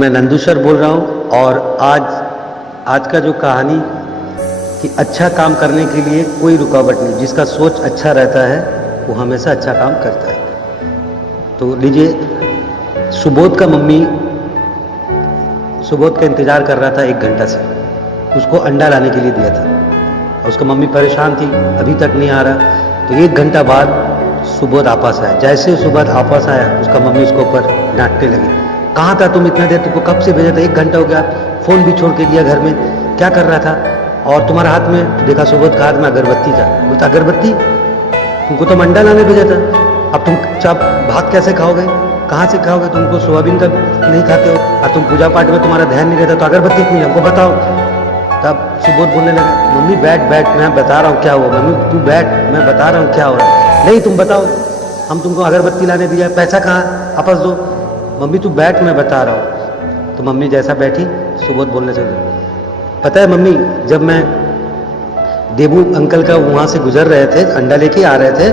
मैं नंदू सर बोल रहा हूँ और आज का जो कहानी कि अच्छा काम करने के लिए कोई रुकावट नहीं, जिसका सोच अच्छा रहता है वो हमेशा अच्छा काम करता है। तो लीजिए, सुबोध का मम्मी सुबोध का इंतज़ार कर रहा था 1 घंटा से, उसको अंडा लाने के लिए दिया था और उसका मम्मी परेशान थी, अभी तक नहीं आ रहा। तो 1 घंटा बाद सुबोध आपस आया। जैसे सुबोध आपस आया उसका मम्मी उसके ऊपर डांटने लगी, कहाँ था तुम इतना देर, तुमको कब से भेजा था, 1 घंटा हो गया, फ़ोन भी छोड़ के दिया घर में, क्या कर रहा था और तुम्हारा हाथ में, तो देखा सुबोध का हाथ में अगरबत्ती था। बोलता अगरबत्ती, तुमको तो अंडा लाने भेजा था, अब तुम चाप भात कैसे खाओगे, कहाँ से खाओगे, तुमको सोयाबीन का नहीं खाते हो और तुम पूजा पाठ में तुम्हारा ध्यान नहीं रहता, तो अगरबत्ती क्यों, हमको बताओ। तब सुबोध बोलने लगा, मम्मी बैठ, मैं बता रहा हूँ क्या हुआ, मम्मी तू बैठ, मैं बता रहा हूँ क्या हो रहा। नहीं तुम बताओ, हम तुमको अगरबत्ती लाने दिया, पैसा कहाँ, वापस दो। मम्मी तू बैठ, मैं बता रहा हूँ। तो मम्मी जैसा बैठी, सुबोध बोलने चले, पता है मम्मी, जब मैं देबू अंकल का वहाँ से गुजर रहे थे, अंडा लेके आ रहे थे,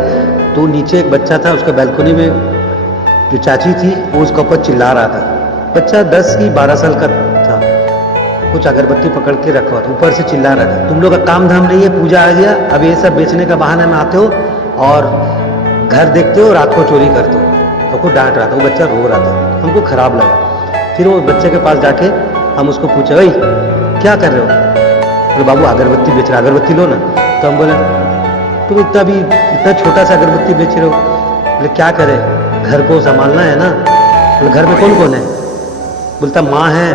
तो नीचे एक बच्चा था, उसका बैल्कनी में जो चाची थी वो उसके ऊपर चिल्ला रहा था। बच्चा 10 की 12 साल का था, कुछ अगरबत्ती पकड़ के रखा हुआ था, ऊपर से चिल्ला रहा था, तुम लोग का काम धाम नहीं है, पूजा आ गया, अब ये सब बेचने का बहाने में आते हो और घर देखते हो, रात को चोरी करते हो। तो को डांट रहा था, वो बच्चा रो रहा था, हमको खराब लगा। फिर वो बच्चे के पास जाके हम उसको पूछे, भाई क्या कर रहे हो, बोले बाबू अगरबत्ती बेच रहा, अगरबत्ती लो ना। तो हम बोले तुम इतना छोटा सा अगरबत्ती बेच रहे हो, बोले क्या करे, घर को संभालना है ना। बोले घर में कौन कौन है, बोलता माँ है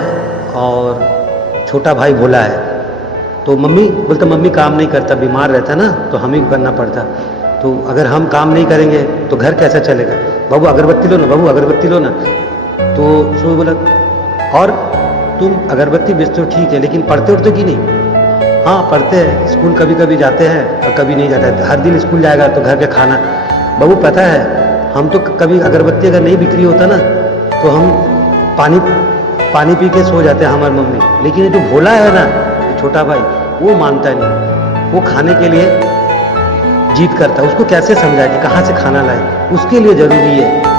और छोटा भाई भोला है। तो मम्मी, बोलता मम्मी काम नहीं करता, बीमार रहता ना, तो हम ही करना पड़ता, तो अगर हम काम नहीं करेंगे तो घर कैसा चलेगा, बाबू अगरबत्ती लो ना, बाबू अगरबत्ती लो ना। तो उसने बोला, और तुम अगरबत्ती बेचते हो ठीक है, लेकिन पढ़ते उठते कि नहीं। हाँ पढ़ते हैं, स्कूल कभी कभी जाते हैं और कभी नहीं जाते हैं, हर दिन स्कूल जाएगा तो घर का खाना। बाबू पता है, हम तो कभी अगरबत्ती अगर नहीं बिक्री होता ना तो हम पानी पी के सो जाते हैं हमारी मम्मी, लेकिन ये जो भोला है ना, छोटा भाई, वो मानता नहीं, वो खाने के लिए जीत करता है। उसको कैसे समझाए कि कहाँ से खाना लाए, उसके लिए ज़रूरी है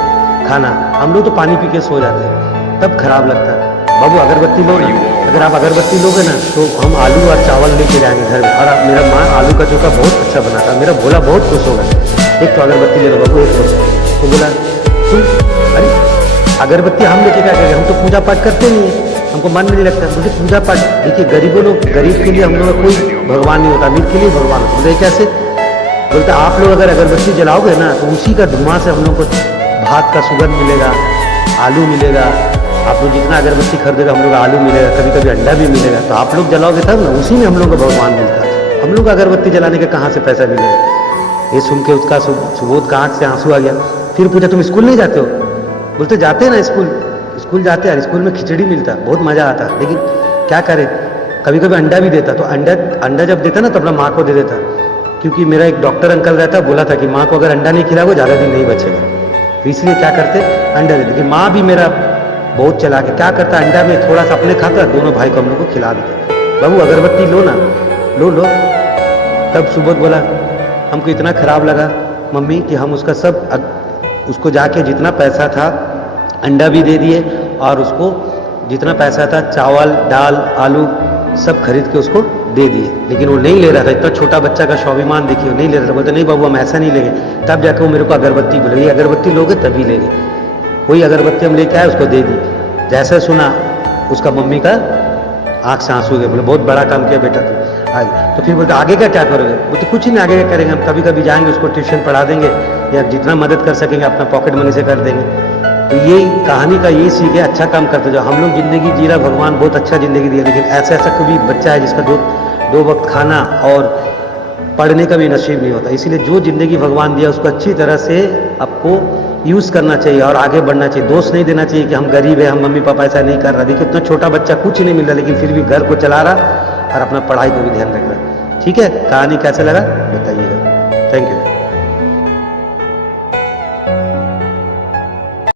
खाना, हम लोग तो पानी पी के सो जाते हैं, तब खराब लगता है। बाबू अगरबत्ती लो ना, अगर आप अगरबत्ती लोगे ना तो हम आलू और चावल लेके जाएंगे घर में, और मेरा माँ आलू का चोखा बहुत अच्छा बनाता है, मेरा भोला बहुत खुश होगा, एक तो अगरबत्ती ले लो बाबू, एक लो। तो बोला तुम, अरे अगरबत्ती हम लेके क्या करेंगे, हम तो पूजा पाठ करते नहीं है, हमको मन में नहीं लगता। मुझे पूजा पाठ, देखिए गरीबों लोग, गरीब के लिए हम लोग का कोई भगवान नहीं होता, अमीर के लिए भगवान होता। बोले कैसे, बोलते आप लोग अगर अगरबत्ती जलाओगे ना तो उसी का धुआं से हम लोग को भात का सुगंध मिलेगा, आलू मिलेगा, आप लोग जितना अगरबत्ती खरीदेगा हम लोग आलू मिलेगा, कभी कभी अंडा भी मिलेगा, तो आप लोग जलाओगे तब ना, उसी में हम लोग को भगवान मिलता है, हम लोग अगरबत्ती जलाने के कहाँ से पैसा मिलेगा। ये सुन के उसका सुबोध का आँख से आंसू आ गया। फिर पूछा तुम स्कूल नहीं जाते हो, बोलते जाते ना स्कूल जाते हैं, स्कूल में खिचड़ी मिलता, बहुत मज़ा आता, लेकिन क्या करें, कभी कभी अंडा भी देता, तो अंडा जब देता ना तो अपना माँ को दे देता, क्योंकि मेरा एक डॉक्टर अंकल रहता, बोला था कि माँ को अगर अंडा नहीं खिलाओगे ज़्यादा दिन नहीं बचेगा, तो इसलिए क्या करते अंडा देते। लेकिन माँ भी मेरा बहुत चला के क्या करता, अंडा में थोड़ा सा अपने खाता, दोनों भाई को हम लोग को खिला देता। बाबू अगरबत्ती लो ना, लो। तब सुबोध बोला, हमको इतना खराब लगा मम्मी कि हम उसको जाके जितना पैसा था अंडा भी दे दिए, और उसको जितना पैसा था चावल दाल आलू सब खरीद के उसको दे दिए, लेकिन वो नहीं ले रहा था। इतना छोटा बच्चा का स्वाभिमान देखिए, वो नहीं ले रहा था। बोलते नहीं बाबू हम ऐसा नहीं लेंगे। तब जाकर वो मेरे को अगरबत्ती बोले, ये अगरबत्ती लोगे तभी लेंगे। वही अगरबत्ती हम लेके आए, उसको दे दी। जैसे सुना उसका मम्मी का आँख से आंसू गए, बोले बहुत बड़ा काम किया बेटा तू आज। तो फिर बोलते आगे का क्या करोगे, बोलते कुछ ही नहीं, आगे क्या करेंगे, हम कभी कभी जाएंगे उसको ट्यूशन पढ़ा देंगे, या जितना मदद कर सकेंगे अपना पॉकेट मनी से कर देंगे। तो ये कहानी का ये सीख है, अच्छा काम करते जाओ। हम लोग जिंदगी जी रहा, भगवान बहुत अच्छा जिंदगी दिया, लेकिन ऐसा कभी बच्चा है जिसका दो वक्त खाना और पढ़ने का भी नसीब नहीं होता। इसीलिए जो जिंदगी भगवान दिया उसको अच्छी तरह से आपको यूज़ करना चाहिए और आगे बढ़ना चाहिए। दोष नहीं देना चाहिए कि हम गरीब है, हम मम्मी पापा ऐसा नहीं कर रहा। देखिए इतना छोटा बच्चा कुछ नहीं मिल रहा, लेकिन फिर भी घर को चला रहा और अपना पढ़ाई को भी ध्यान रख रहा। ठीक है, कहानी कैसा लगा बताइएगा। Thank you.